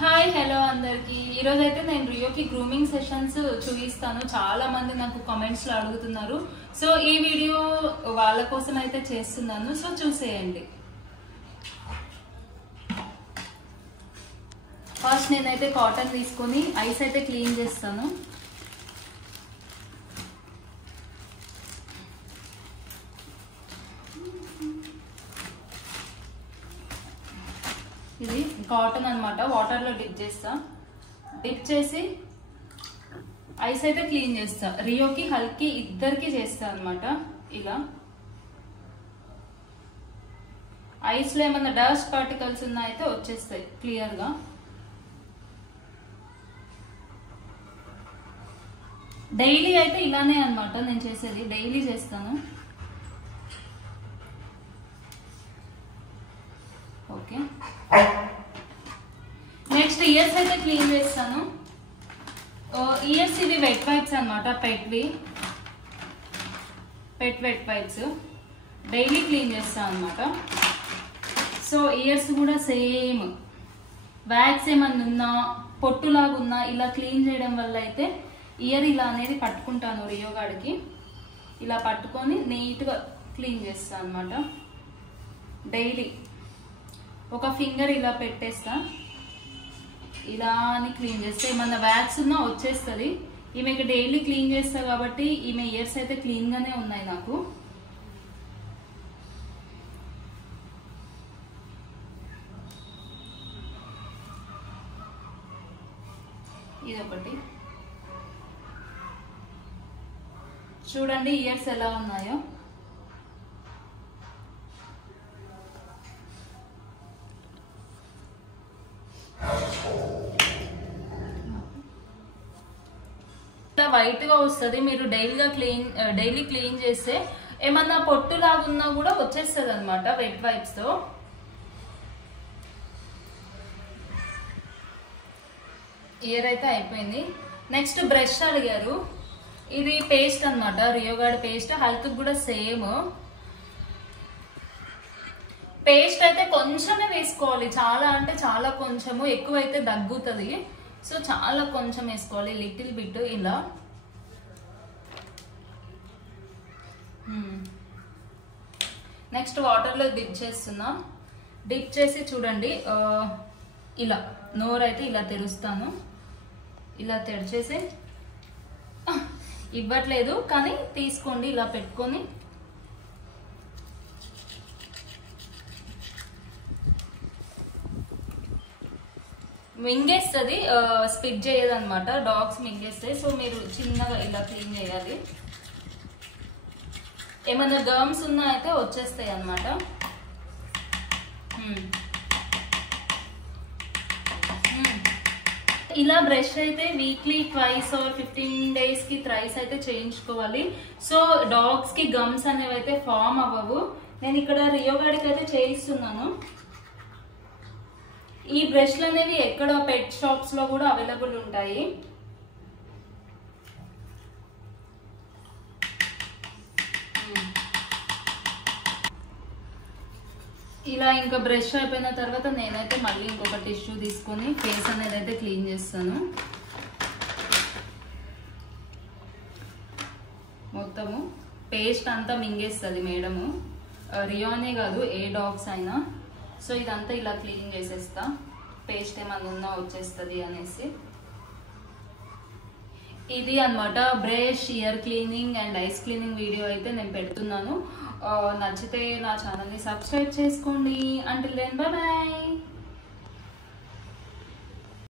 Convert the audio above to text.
Hi hello అందరికి ఈరోజు అయితే నేను రియోకి గ్రూమింగ్ సెషన్స్ చూపిస్తాను. చాలా మంది నాకు కామెంట్స్ లో అడుగుతున్నారు. సో ఈ వీడియో వాళ్ళ కోసం అయితే చేస్తున్నాను. సో చూసేయండి. ఫస్ట్ నేనైతే కాటన్ తీసుకొని ఐస్ అయితే క్లీన్ చేస్తాను. ఇది కాటన్ అన్నమాట. వాటర్ లో డిప్ చేస్తా. డిప్ చేసి ఐస్ అయితే క్లీన్ చేస్తా. రియోకి హల్కి ఇద్దరికి చేస్తా అన్నమాట. ఇలా ఐస్ లో ఏమన్నా డస్ట్ పార్టికల్స్ ఉన్నా అయితే వచ్చేస్తాయి క్లియర్ గా. డైలీ అయితే ఇలానే అన్నమాట నేను చేసేది. డైలీ చేస్తాను. ఓకే, నెక్స్ట్ ఇయర్స్ అయితే క్లీన్ చేస్తాను. ఇయర్స్ ఇవి వెట్ వైప్స్ అనమాట. పెట్ వెట్ వైప్స్ డైలీ క్లీన్ చేస్తాను అనమాట. సో ఇయర్స్ కూడా సేమ్ వ్యాక్స్ ఏమన్నా ఉన్నా పొట్టులాగా ఉన్నా ఇలా క్లీన్ చేయడం వల్ల అయితే ఇయర్ ఇలా అనేది పట్టుకుంటాను. రియో గాడికి ఇలా పట్టుకొని నీట్గా క్లీన్ చేస్తాను అనమాట. డైలీ ఒక ఫింగర్ ఇలా పెట్టేస్తా. ఇలా అని క్లీన్ చేస్తే ఏమన్నా వ్యాక్స్ ఉన్నా వచ్చేస్తుంది. ఈమెకి డైలీ క్లీన్ చేస్తా కాబట్టి ఈమె ఇయర్స్ అయితే క్లీన్ గానే ఉన్నాయి నాకు. ఇదొకటి చూడండి ఇయర్స్ ఎలా ఉన్నాయో. వైట్ గా వస్తుంది. మీరు డైలీ క్లీన్ చేస్తే ఏమన్నా పొట్టు లాగున్నా కూడా వచ్చేస్తుంది అనమాట వెట్ వైప్స్ తో. ఇయర్ అయితే అయిపోయింది. నెక్స్ట్ బ్రష్ అడిగారు. ఇది పేస్ట్ అనమాట. రియోగాడ్ పేస్ట్. హల్క్ కూడా సేమ్ పేస్ట్ అయితే కొంచెమే వేసుకోవాలి. చాలా అంటే చాలా కొంచెము, ఎక్కువైతే దగ్గుతుంది. సో చాలా కొంచెం వేసుకోవాలి. లిటిల్ బిట్ ఇలా. నెక్స్ట్ వాటర్లో డిప్ చేస్తున్నా. డిప్ చేసి చూడండి ఇలా నోరు అయితే ఇలా తెరుస్తాను. ఇలా తెరిచేసి ఇవ్వట్లేదు కానీ తీసుకోండి. ఇలా పెట్టుకొని మింగేస్తుంది. స్పిట్ చేయదు అనమాట. డాగ్స్ మింగేస్తాయి. సో మీరు చిన్నగా ఇలా క్లీన్ చేయాలి. ఏమన్నా గమ్స్ ఉన్నా అయితే వచ్చేస్తాయి అనమాట. ఇలా బ్రష్ అయితే వీక్లీ ట్వైస్ ఆర్ 15 days కి థ్రైస్ అయితే చేయించుకోవాలి. సో డాగ్స్ కి గమ్స్ అనేవి అయితే ఫామ్ అవ్వవు. నేను ఇక్కడ రియోగాడికి అయితే చేయిస్తున్నాను. ఈ బ్రష్లు అనేవి ఎక్కడ పెట్ షాప్స్ లో కూడా అవైలబుల్ ఉంటాయి. ఇలా ఇంకా బ్రష్ అయిపోయిన తర్వాత నేనైతే మళ్ళీ ఇంకొక టిష్యూ తీసుకొని ఫేస్ అనేది అయితే క్లీన్ చేస్తాను. మొత్తము పేస్ట్ అంతా మింగేస్తుంది మేడము. రియోనే కాదు ఏ డాగ్స్ అయినా. సో ఇదంతా ఇలా క్లీన్ చేసేస్తా. పేస్ట్ ఏమన్నా ఉన్నా వచ్చేస్తుంది అనేసి. ఇది అనమాట brush, ear cleaning and eyes cleaning video అయితే నేను పెడుతున్నాను. నచ్చితే నా ఛానల్ని సబ్స్క్రైబ్ చేసుకోండి. Until then bye bye.